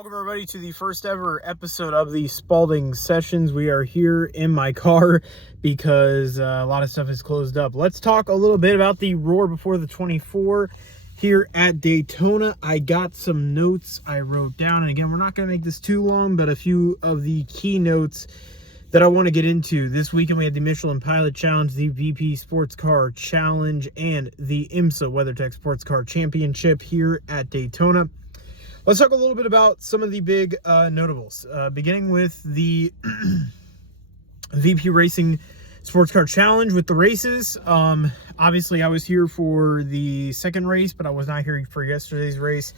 Welcome everybody to the first ever episode of the Spaulding Sessions. We are here in my car because a lot of stuff is closed up. Let's talk a little bit about the Roar Before the 24 here at Daytona. I got some notes I wrote down, and again, we're not going to make this too long, but a few of the key notes that I want to get into. This weekend we had the Michelin Pilot Challenge, the VP Sports Car Challenge, and the IMSA WeatherTech Sports Car Championship here at Daytona. Let's talk a little bit about some of the big notables, beginning with the VP Racing Sports Car Challenge with the races. Obviously, I was here for the second race, but I was not here for yesterday's race.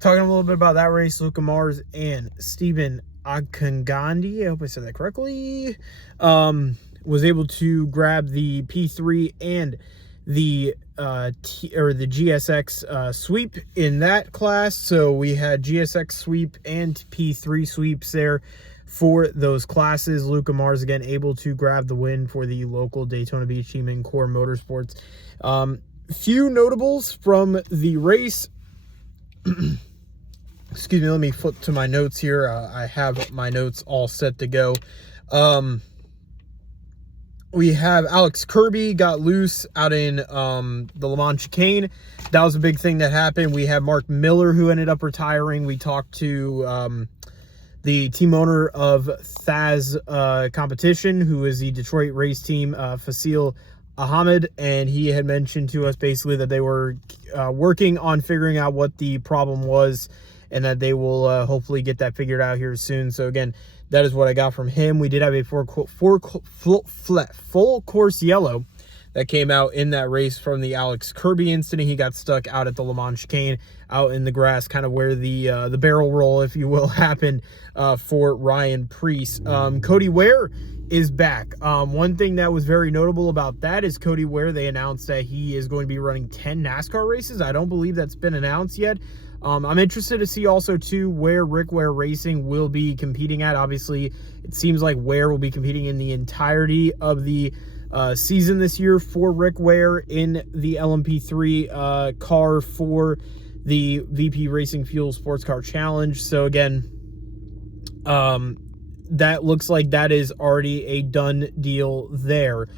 Talking a little bit about that race, Luca Mars and Stephen Akangandi, I hope I said that correctly, was able to grab the P3 and the GSX sweep in that class. So we had GSX sweep and P3 sweeps there for those classes. Luca Mars again able to grab the win for the local Daytona Beach team in Core Motorsports. Few notables from the race. Excuse me, let me flip to my notes here. I have my notes all set to go. We have Alex Kirby got loose out in the Le Mans chicane. That was a big thing that happened. We have Mark Miller, who ended up retiring. We talked to the team owner of Thaz Competition, who is the Detroit race team, Fasil Ahmed, and he had mentioned to us basically that they were working on figuring out what the problem was, and that they will hopefully get that figured out here soon. So again, that is what I got from him. We did have a full course yellow that came out in that race from the Alex Kirby incident. He got stuck out at the Le Mans chicane, out in the grass, kind of where the barrel roll, if you will, happened for Ryan Preece. Cody Ware is back. One thing that was very notable about that is Cody Ware, they announced that he is going to be running 10 NASCAR races. I don't believe that's been announced yet. I'm interested to see also, too, where Rick Ware Racing will be competing at. Obviously, it seems like Ware will be competing in the entirety of the season this year for Rick Ware in the LMP3 car for the VP Racing Fuel Sports Car Challenge. So, again, that looks like that is already a done deal there.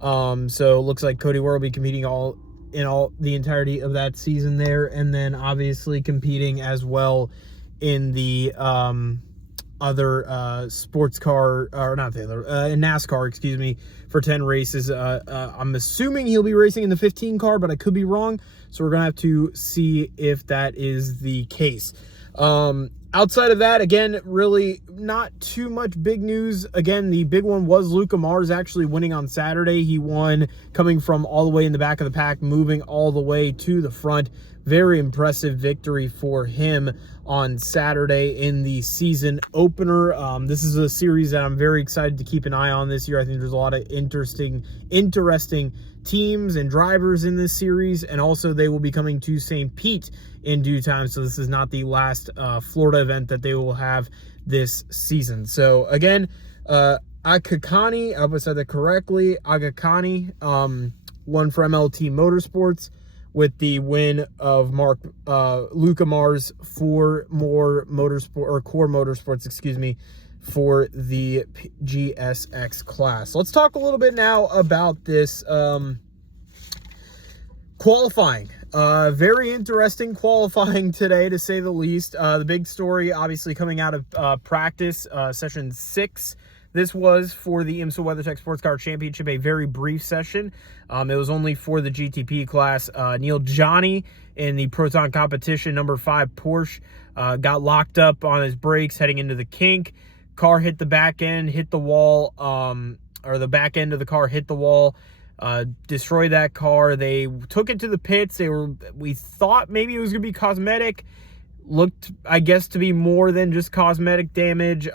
So, it looks like Cody Ware will be competing the entirety of that season there, and then obviously competing as well in the other sports car, or not the other, in NASCAR, excuse me, for 10 races. I'm assuming he'll be racing in the 15 car, but I could be wrong, so we're gonna have to see if that is the case. Outside of that, again, really not too much big news. Again, the big one was Luca Mars actually winning on Saturday. He won coming from all the way in the back of the pack, moving all the way to the front. Very impressive victory for him on Saturday in the season opener. This is a series that I'm very excited to keep an eye on this year. I think there's a lot of interesting teams and drivers in this series, and also they will be coming to St. Pete in due time, so this is not the last Florida event that they will have this season. So again, Agakani, I hope I said that correctly, Agakani won for MLT Motorsports with the win of Luca Mars for Core Motorsports, excuse me, for the GSX class. Let's talk a little bit now about this qualifying. Very interesting qualifying today, to say the least. The big story, obviously, coming out of practice, session 6. This was for the IMSA WeatherTech Sports Car Championship, a very brief session. It was only for the GTP class. Neil Johnny in the Proton Competition, number 5 Porsche, got locked up on his brakes heading into the kink. Car hit the back end, hit the wall, or the back end of the car hit the wall, destroyed that car. They took it to the pits. We thought maybe it was going to be cosmetic. Looked, I guess, to be more than just cosmetic damage.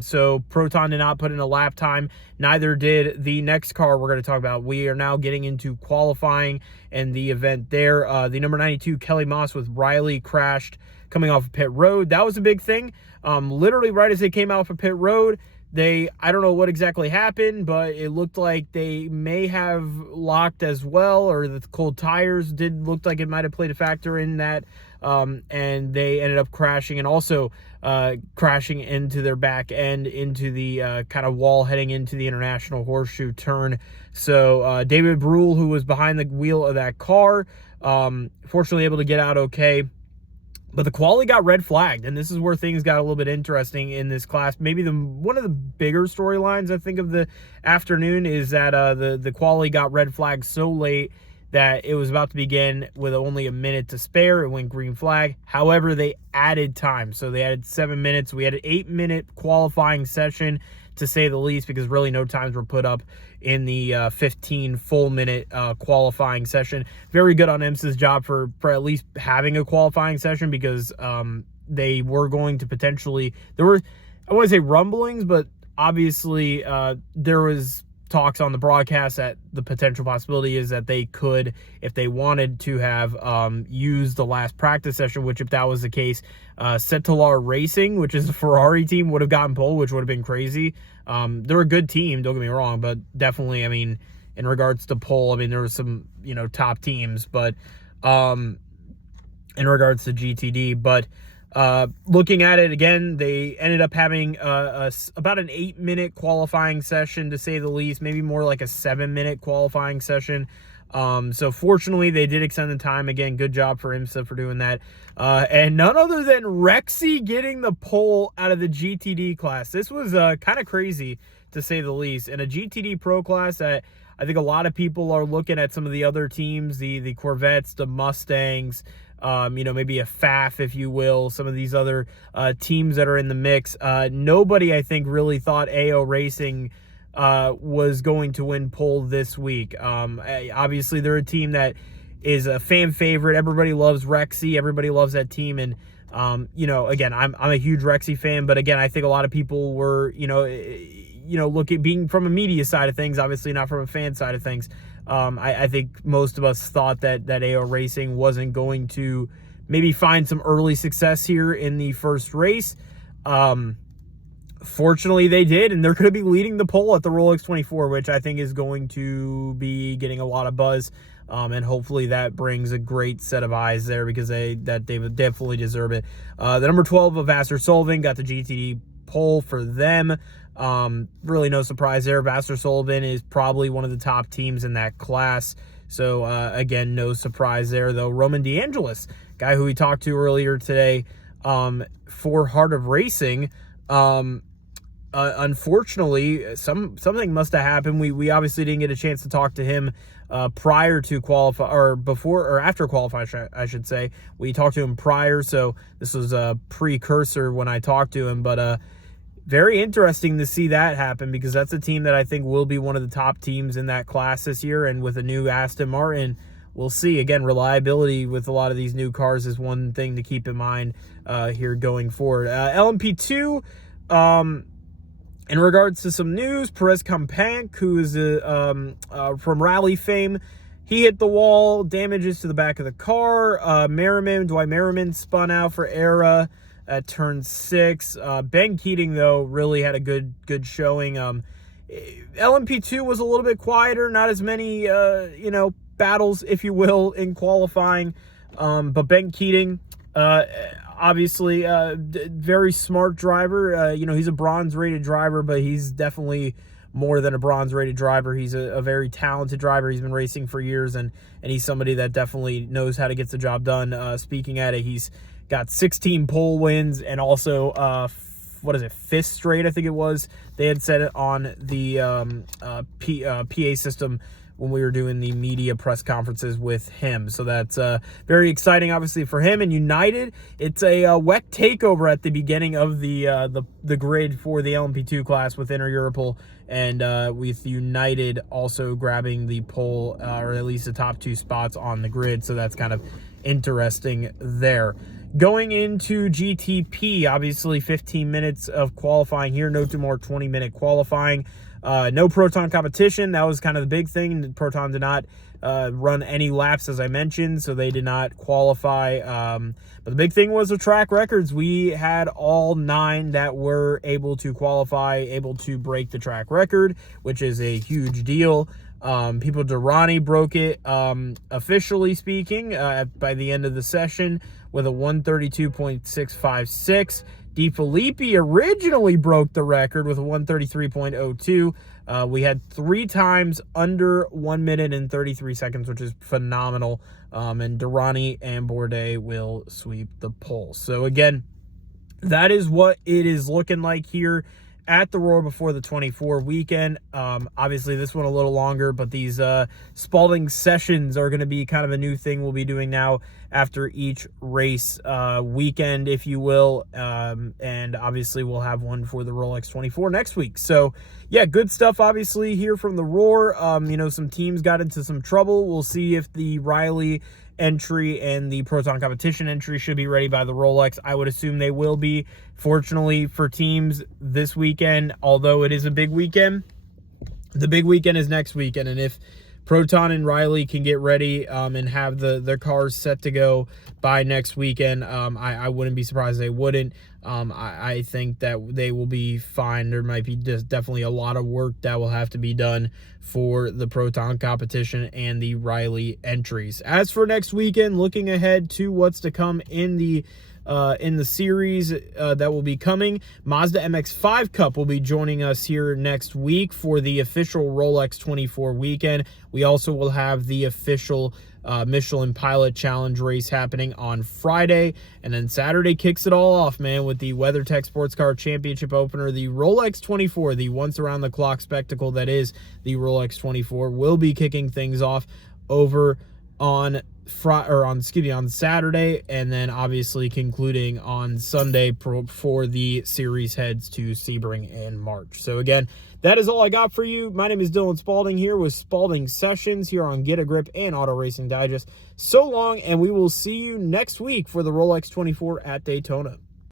So Proton did not put in a lap time. Neither did the next car we're going to talk about. We are now getting into qualifying and the event there. The number 92 Kelly Moss with Riley crashed coming off of pit road. That was a big thing. Literally right as they came out of pit road, I don't know what exactly happened, but it looked like they may have locked as well, or the cold tires looked like it might have played a factor in that and they ended up crashing and also crashing into their back end into the kind of wall heading into the International Horseshoe Turn. So David Brule, who was behind the wheel of that car, fortunately able to get out okay. But the quali got red flagged, and this is where things got a little bit interesting in this class. Maybe one of the bigger storylines, I think, of the afternoon is that the quali got red flagged so late that it was about to begin with only a minute to spare. It went green flag. However, they added time. So they added 7 minutes. We had an 8-minute qualifying session, to say the least, because really no times were put up in the 15 full minute qualifying session. Very good on IMSA's job for at least having a qualifying session, because they were going to potentially, there were, I wouldn't say rumblings, but obviously there was talks on the broadcast that the potential possibility is that they could, if they wanted to, have used the last practice session, which if that was the case, Cetilar Racing, which is the Ferrari team, would have gotten pole, which would have been crazy. They're a good team, don't get me wrong, but definitely, I mean, in regards to pole, I mean, there was some, top teams, but in regards to GTD, but looking at it again, they ended up having about an 8-minute qualifying session, to say the least, maybe more like a 7-minute qualifying session. So fortunately, they did extend the time. Again, good job for IMSA for doing that. And none other than Rexy getting the pole out of the GTD class. This was kind of crazy, to say the least. In a GTD Pro class that I think a lot of people are looking at some of the other teams, the Corvettes, the Mustangs, maybe a FAF, if you will, some of these other teams that are in the mix. Nobody, I think, really thought AO Racing was going to win pole this week. Obviously, they're a team that is a fan favorite. Everybody loves Rexy. Everybody loves that team. And, again, I'm a huge Rexy fan, but again, I think a lot of people were, look at being from a media side of things, obviously not from a fan side of things. I think most of us thought that AO Racing wasn't going to maybe find some early success here in the first race. Fortunately, they did, and they're going to be leading the pole at the Rolex 24, which I think is going to be getting a lot of buzz, and hopefully that brings a great set of eyes there, because they definitely deserve it. The number 12 of Vassar Sullivan got the GTD pole for them. Really no surprise there. Vassar Sullivan is probably one of the top teams in that class. So, again, no surprise there, though. Roman DeAngelis, guy who we talked to earlier today, for Heart of Racing, unfortunately, something must have happened. We obviously didn't get a chance to talk to him prior to qualify, or before or after qualify, I should say. We talked to him prior, so this was a precursor when I talked to him, but very interesting to see that happen, because that's a team that I think will be one of the top teams in that class this year. And with a new Aston Martin, we'll see. Again, reliability with a lot of these new cars is one thing to keep in mind here going forward. LMP2, in regards to some news, Perez Campank, who is from rally fame, he hit the wall, damages to the back of the car. Dwight Merriman spun out for ERA at turn 6. Ben Keating, though, really had a good showing. LMP2 was a little bit quieter, not as many, battles, if you will, in qualifying. But Ben Keating, obviously, very smart driver. He's a bronze-rated driver, but he's definitely more than a bronze-rated driver. He's a very talented driver. He's been racing for years, and he's somebody that definitely knows how to get the job done. Speaking at it, he's got 16 pole wins, and also, 5th straight, I think it was. They had said it on the PA system when we were doing the media press conferences with him. So that's very exciting, obviously, for him. And United, it's a wet takeover at the beginning of the grid for the LMP2 class with Inter Europol, and with United also grabbing the pole, or at least the top 2 spots on the grid. So that's kind of interesting there. Going into GTP, obviously 15 minutes of qualifying here, no more 20-minute qualifying. No Proton competition. That was kind of the big thing. Proton did not run any laps, as I mentioned, so they did not qualify. But the big thing was the track records. We had all 9 that were able to qualify, able to break the track record, which is a huge deal. Pipo Derani broke it, officially speaking, by the end of the session, with a 132.656. DeFilippi originally broke the record with a 133.02. We had 3 times under 1 minute and 33 seconds, which is phenomenal. And Durrani and Bourdais will sweep the pole. So again, that is what it is looking like here at the Roar before the 24 weekend. Obviously, this one a little longer, but these Spaulding sessions are going to be kind of a new thing we'll be doing now after each race weekend, if you will. And obviously, we'll have one for the Rolex 24 next week. So, yeah, good stuff, obviously, here from the Roar. Some teams got into some trouble. We'll see if the Riley entry and the Proton competition entry should be ready by the Rolex. I would assume they will be. Fortunately for teams this weekend, although it is a big weekend, the big weekend is next weekend. And if Proton and Riley can get ready and have their cars set to go by next weekend, I wouldn't be surprised they wouldn't. I think that they will be fine. There might be just definitely a lot of work that will have to be done for the Proton competition and the Riley entries. As for next weekend, looking ahead to what's to come in the series that will be coming, Mazda MX-5 Cup will be joining us here next week for the official Rolex 24 weekend. We also will have the official Michelin Pilot Challenge race happening on Friday, and then Saturday kicks it all off, man, with the WeatherTech Sports Car Championship opener. The Rolex 24, the once around the clock spectacle that is the Rolex 24, will be kicking things off over on Saturday, and then obviously concluding on Sunday before the series heads to Sebring in March. So again, that is all I got for you. My name is Dylan Spaulding here with Spaulding Sessions here on Get a Grip and Auto Racing Digest. So long, and we will see you next week for the Rolex 24 at Daytona.